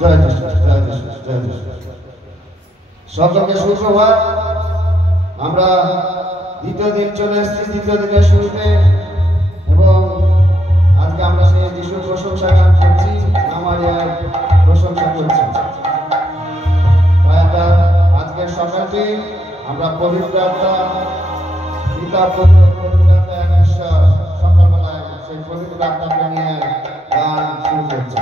জয় যিশু, জয় যিশু, জয় যিশু। সকলকে সুপ্রভাত। আমরা দ্বিতীয় দিন চলে এসেছি, দ্বিতীয় দিনের শুরুতে, এবং আজকে আমরা সেই যিশুর প্রশংসা গান করছি, আমার প্রশংসা করছি। তাই আমরা আজকের সকালটি আমরা পবিত্র আত্মা, পিতা পুত্র পবিত্র আত্মা এক ঈশ্বর, সকালবেলায় সেই পবিত্র আত্মাকে নিয়ে গান শুরু করছি।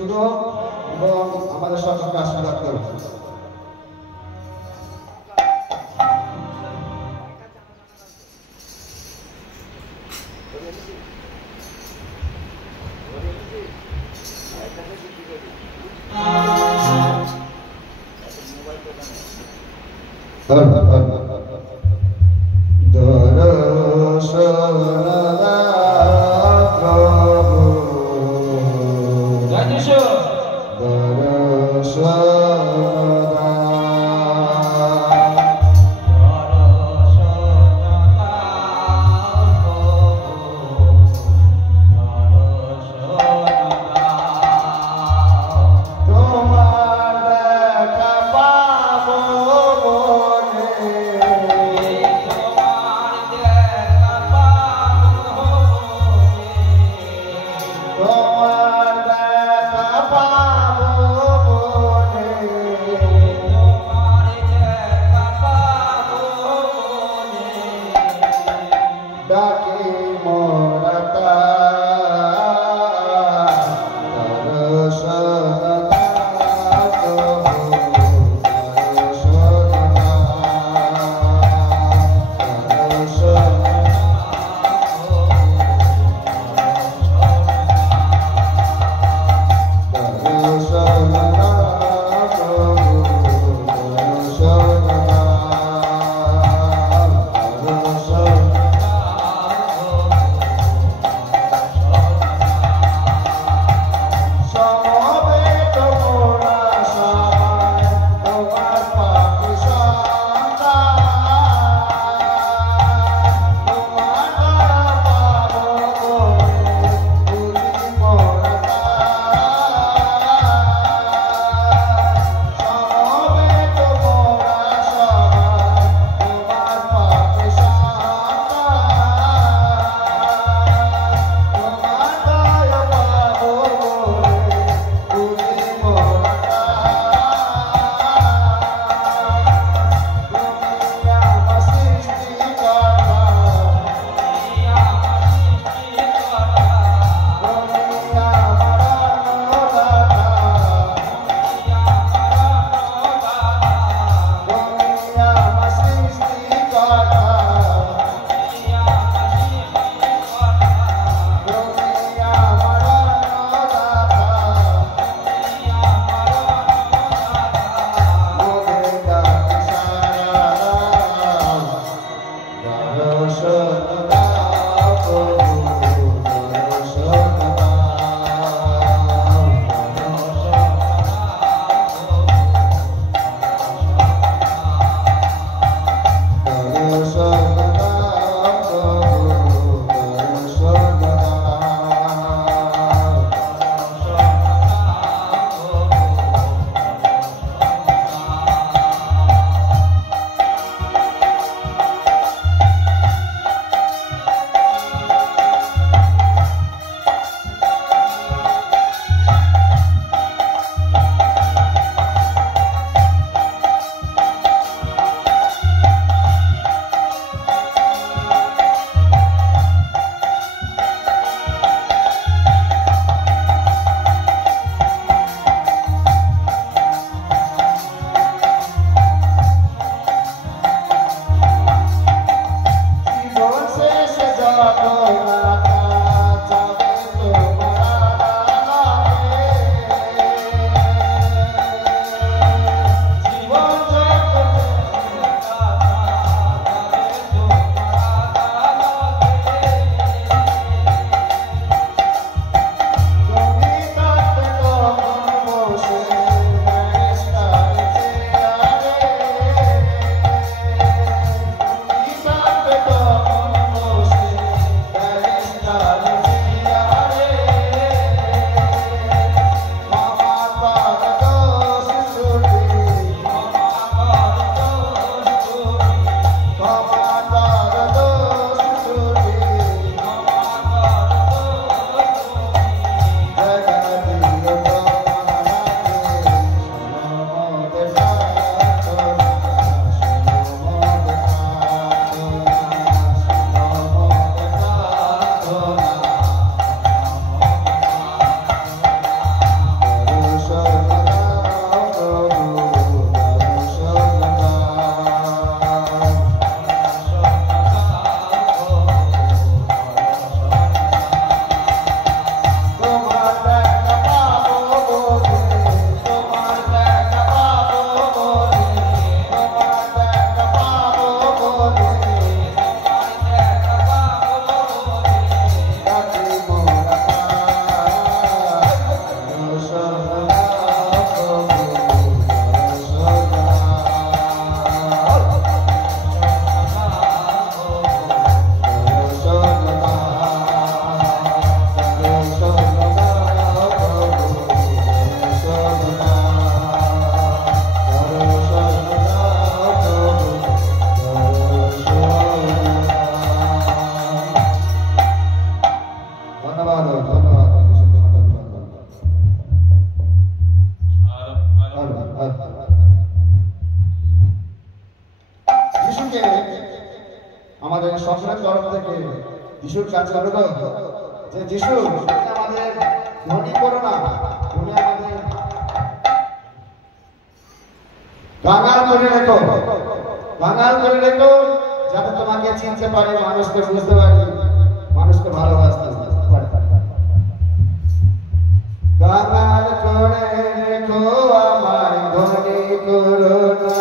শুরু হোক এবং আমাদের সকলকে আশীর্বাদ করুন। আমাদের সকলের তরফ থেকে যিশুর কাছে অনুরোধ যে যিশু আমাদের ধনী করো না, তুমি আমাদের কাঙাল করে রেখো, কাঙাল করে রেখো, যাতে তোমাকে চিনতে পারে, মানুষকে বুঝতে পারে, মানুষকে ভালোবাসতে পারে। কাঙাল করে রেখো আমায়, ধনী করো না,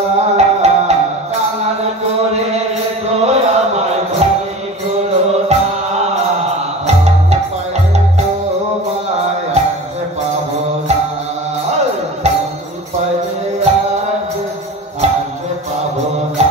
কাঙাল করে রেখো আমায়, ধনী করো না, পায়ে তোমায় আজ পাবো না, পায়ে আজ পাবো না।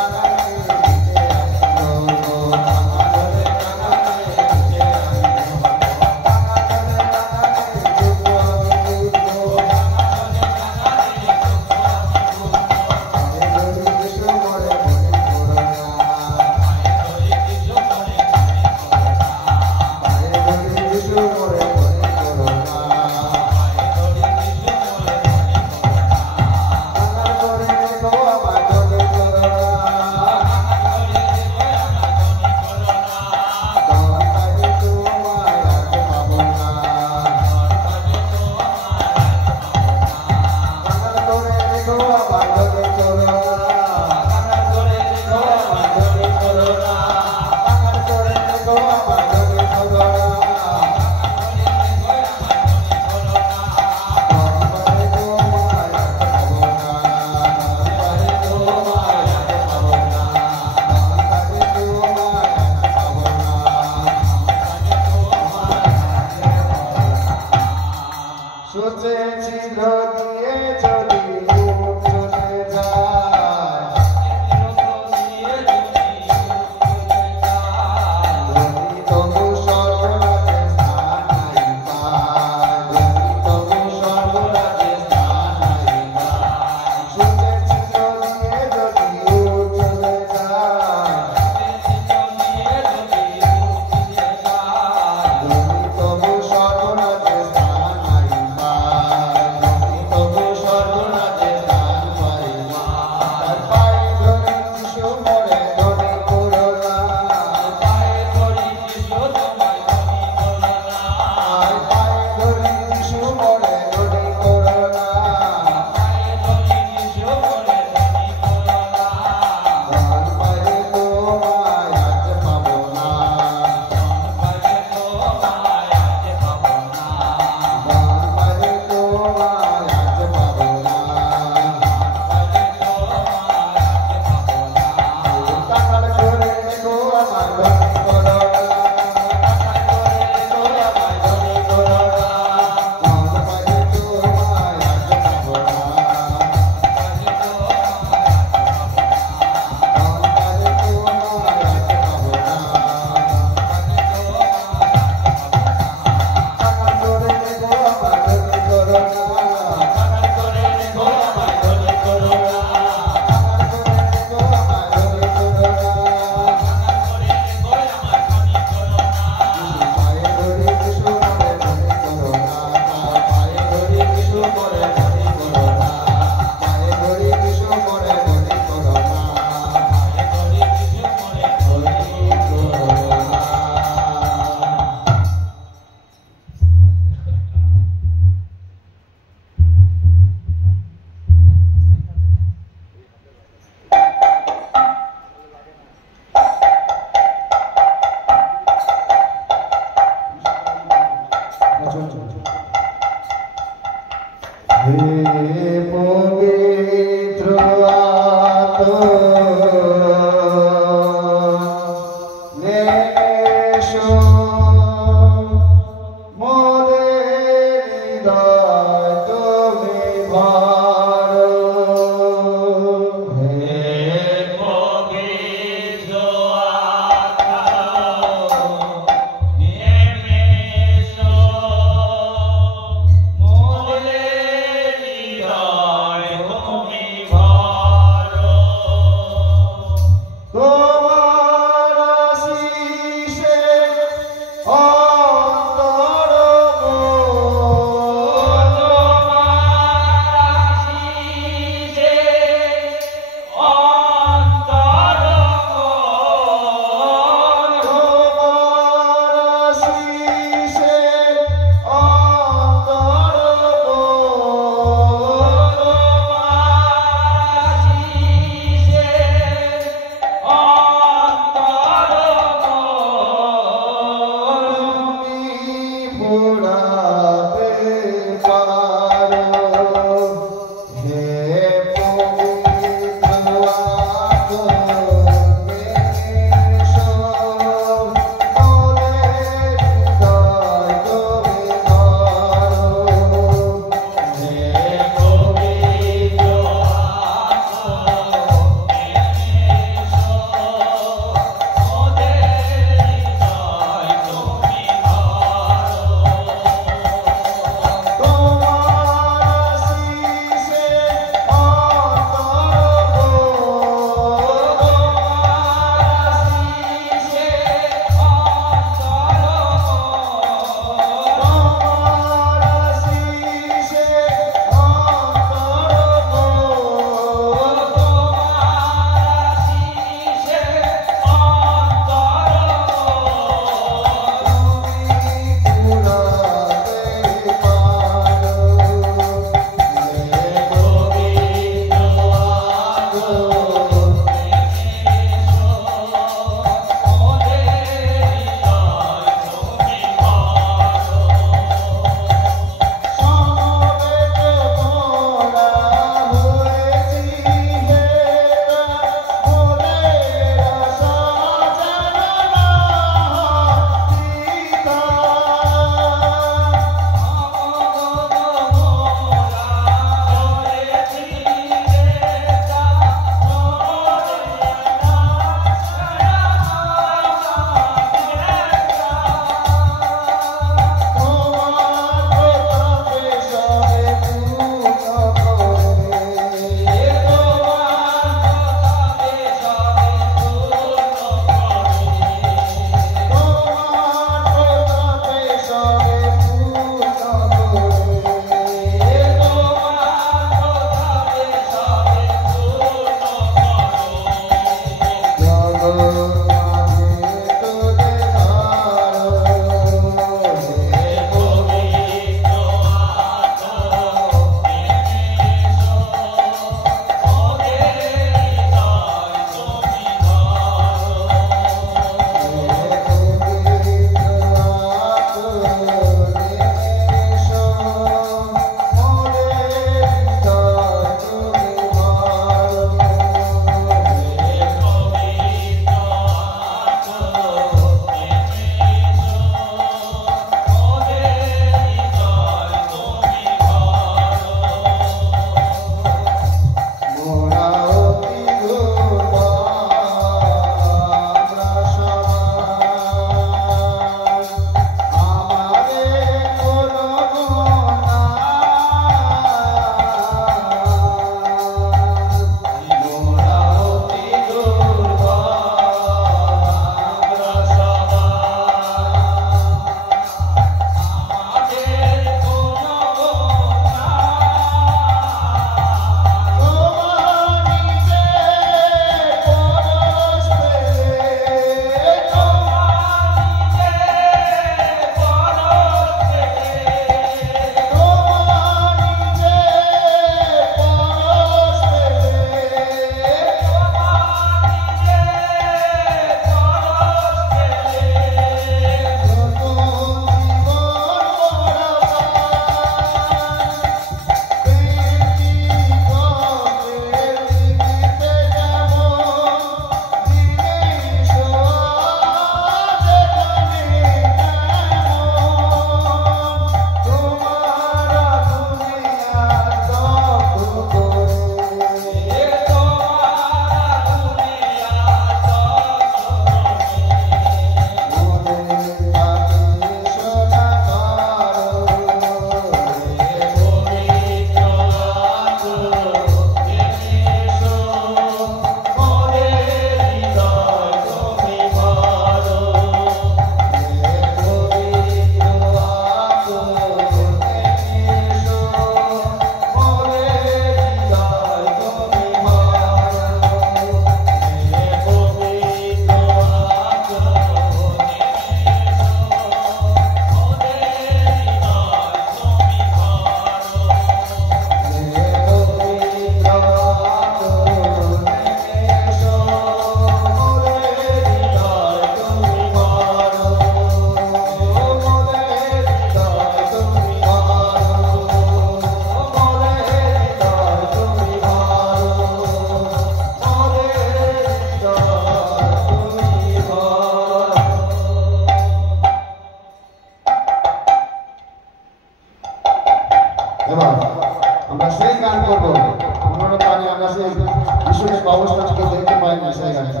অবস্থাটাকে দেখতে পাইনি সেই গানটা।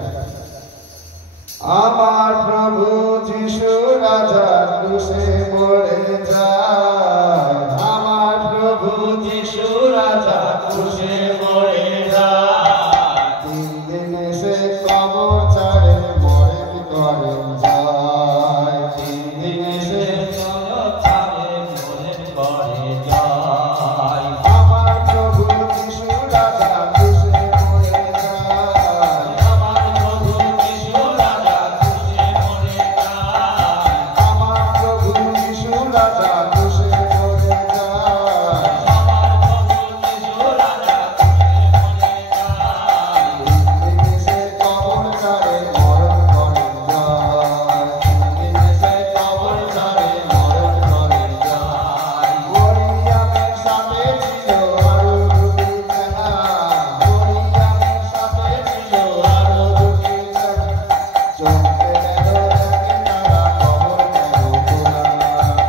আমার প্রভু যিশু রাজা ক্রুশে মরে যায়, আমার প্রভু যিশু রাজা ক্রুশে মরে যায়, 3 দিনে সে কবর ছাড়ে মরে করে যায়, 3 দিনে সে কবর ছাড়ে মরে করে যায়। আমার প্রভু যিশু রাজা ক্রুশে মরে যায়, আমার প্রভু যিশু রাজা ক্রুশে মরে যায়, আমার প্রভু যিশু রাজা ক্রুশে মরে যায়, আমার প্রভু যিশু রাজা ক্রুশে মরে যায়, 3 দিনে সে কবর ছাড়ে মরণ করে যায়, 3 দিনে সে কবর ছাড়ে মরণ করে যায়। মরিয়মের সাথে ছিল আরো দুটি চেলা, মরিয়মের সাথে ছিল আরো দুটি চেলা, চমকে গেল দেখে তারা কবর কেন খোলা,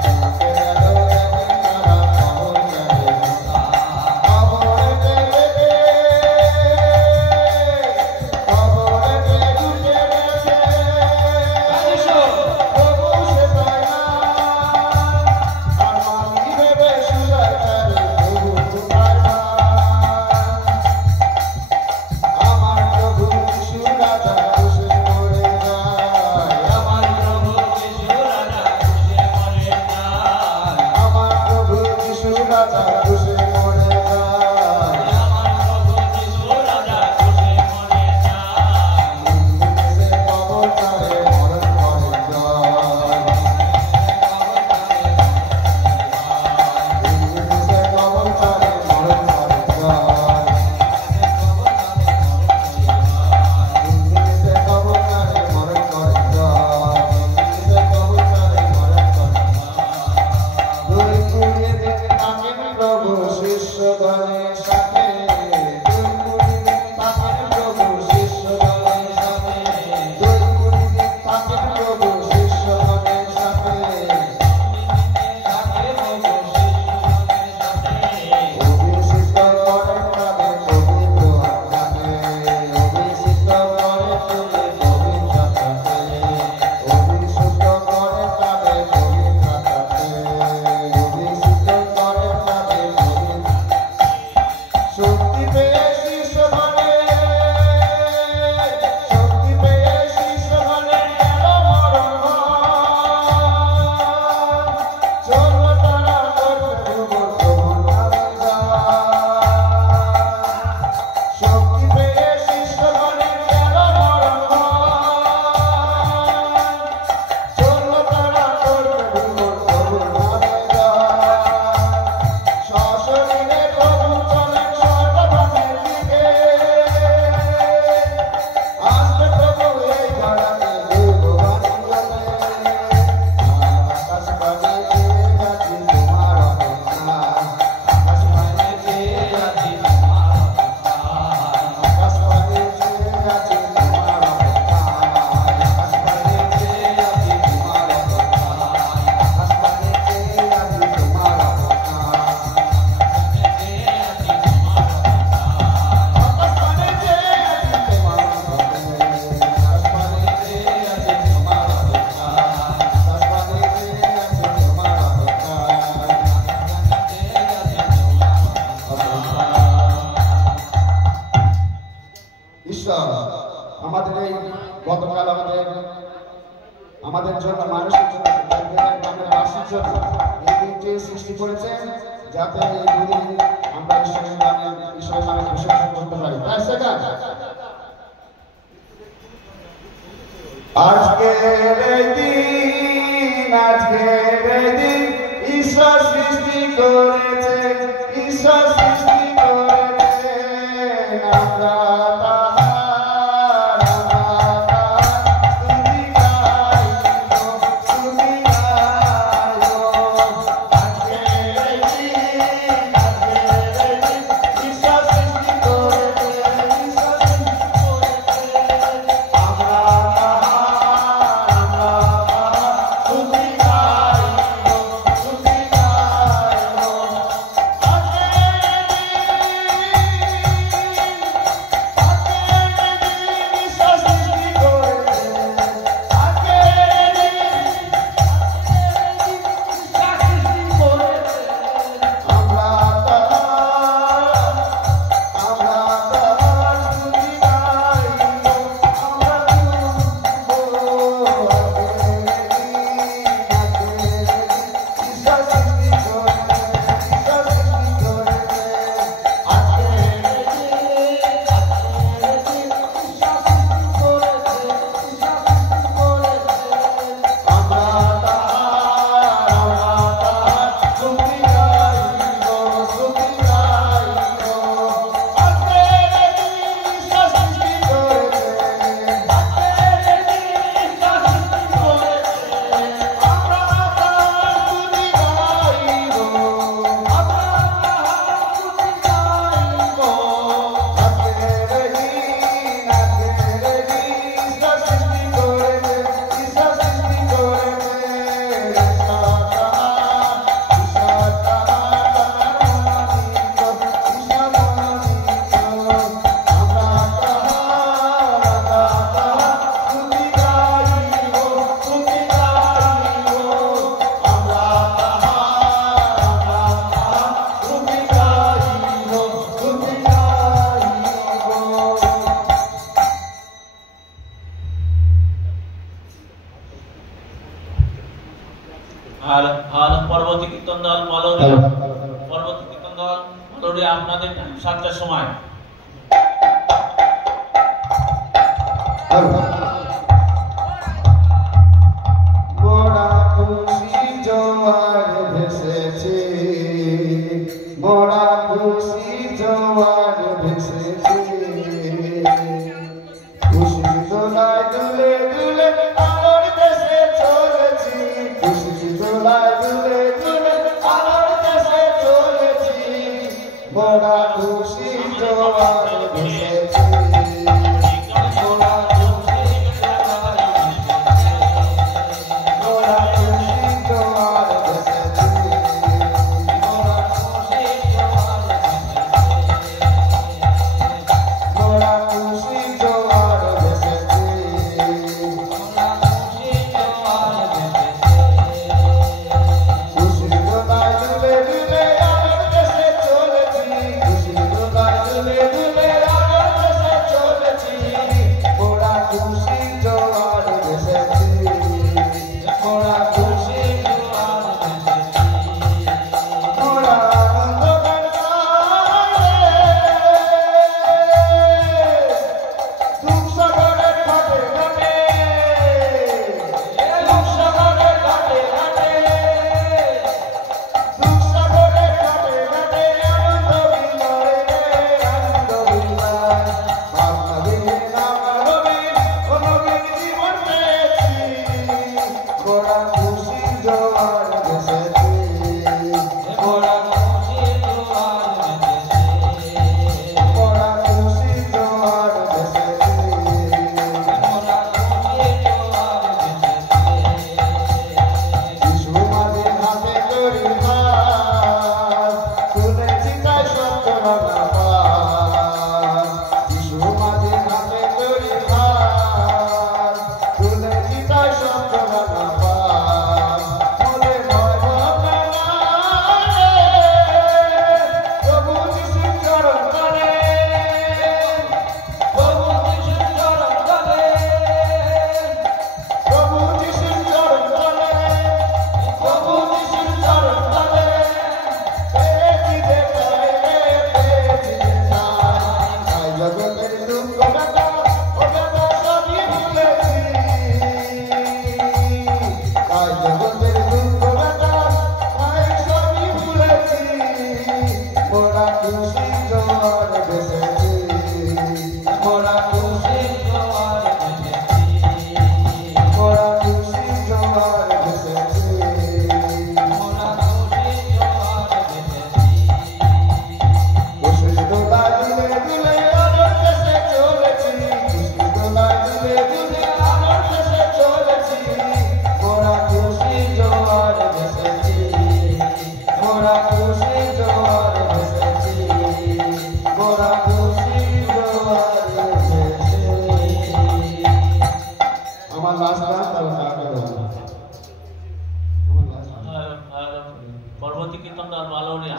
চমকে গেল দেখে তারা কবর কেন খোলা। কবরেতে ঢুকে গেছে প্রভু সে পায় না, আর মালি ভেবে সুরায় ফেলে প্রভু কোথায় ভাই। আমার প্রভু যিশু রাজা ক্রুশে মরে যায়, আমার প্রভু যিশু রাজা ক্রুশে মরে যায়, আমার প্রভু যিশু রাজা ক্রুশে মরে যায়, আমার প্রভু যিশু রাজা ক্রুশে মরে যায়, 3 দিনে সে কবর ছাড়ে মরণ করে যায়, 3 দিনে সে কবর ছাড়ে মরণ করে যায়, 3 দিনে সে কবর ছাড়ে মরণ করে যায়, 3 দিনে সে কবর ছাড়ে মরণ করে যায়। 2 কুড়ি দিন থাকেন প্রভু শিষ্যগণের সাথে, 2 কুড়ি দিন থাকেন প্রভু শিষ্যগণের সাথে, 2 কুড়ি দিন থাকেন প্রভু শিষ্যগণের সাথে, অভিষিক্ত করেন তাদের পবিত্র আত্মাতে, অভিষিক্ত করেন তুমি পবিত্র আত্মাতে, অভিষিক্ত করেন তাদের পবিত্র আত্মাতে, অভিষিক্ত করেন তাদের পবিত্র। শক্তি পেয়ে শিষ্যগণে, শক্তি পেয়ে শিষ্যগণে গেল মরণ ভয়, চলল তারা করতে ভ্রমণ প্রভুর নামে যায়। শক্তি পেয়ে শিষ্যগণে গেল মরণ ভয়, চলল তারা করতে ভ্রমণ প্রভুর নামে যায়। সশরীরে প্রভু চলেন স্বর্গবাসের দিকে, আসবে প্রভু এই ধরাতে যুগবাণী বলে, আকাশবাণী চেয়ে যাচ্ছি তোমার অপেক্ষায়, আকাশবাণী চেয়ে যাচ্ছি তোমার অপেক্ষায়, আকাশবাণী চেয়ে যাচ্ছি তোমার অপেক্ষায়, আকাশবাণী চেয়ে যাচ্ছি তোমার অপেক্ষায়, আকাশবাণী চেয়ে যাচ্ছি তোমার অপেক্ষায়। ঈশ্বর আমাদের এই গতকাল আমাদের জন্য মানুষের জন্য গ্রামের বাসীর জন্য এই দিনটি সৃষ্টি করেছেন, যাতে এই দুদিন আমরা ঈশ্বরের নামে প্রশংসা করতে পারি। তাই সেখান আজকের এই দিন ঈশ্বর সৃষ্টি করেছে, ঈশ্বর সৃষ্টি করেছেন, আমরা তাহার স্তুতি গাইব, স্তুতি গাইব। আজকের এই দিন ঈশ্বর সৃষ্টি করেছেন, ঈশ্বর সৃষ্টি করেছেন, আমরা তাহার স্তুতি গাইব, স্তুতি গাইব। আজকের আর পরবর্তী কীর্তন দল মলরে আপনাদের 7টার সময়। মোরা খুশি জোয়ার ভেসেছে, মোরা খুশি জোয়ার ভেসেছে, খুশি দোলায় দুলে দুলে আলোর দেশে চলেছি, খুশি দোলায় দুলে দুলে আলোর দেশে চলেছি, মোরা খুশি জোয়ার ভেসেছে। পরবর্তী কীর্তন দল মালরে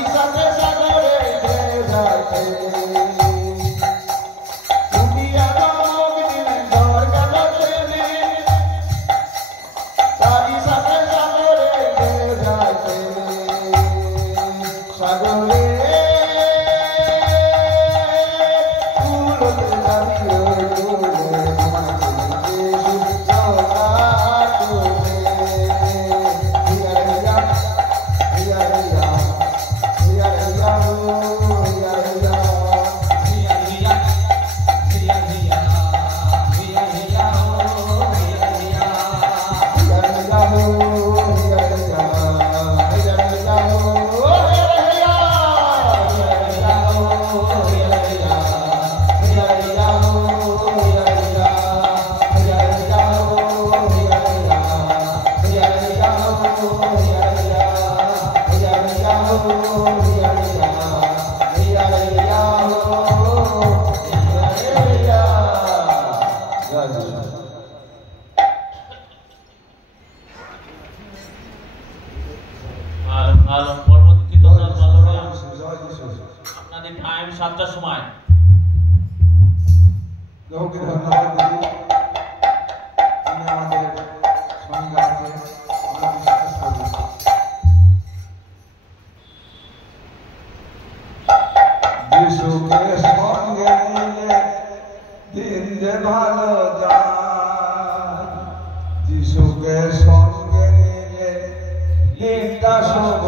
তারি সাথে সাগরে যাইতে তুমি আলোক দিলে ঝড় গেল ট্রেনে তারি সাথে সাগরে যাইতে সাগরে ফুলতে পরবর্তী কীর্তন দল বালুরিয়া আপনাদের টাইম 7টার সময়। লোককে ধন্যবাদ দিই তিনি আমাদের সঙ্গে আছে আমরা বিশ্বাস করি যিশুকে সঙ্গে নিলে দিন যে ভালো যায় যিশুকে সঙ্গে নিলে দিনটা শুভ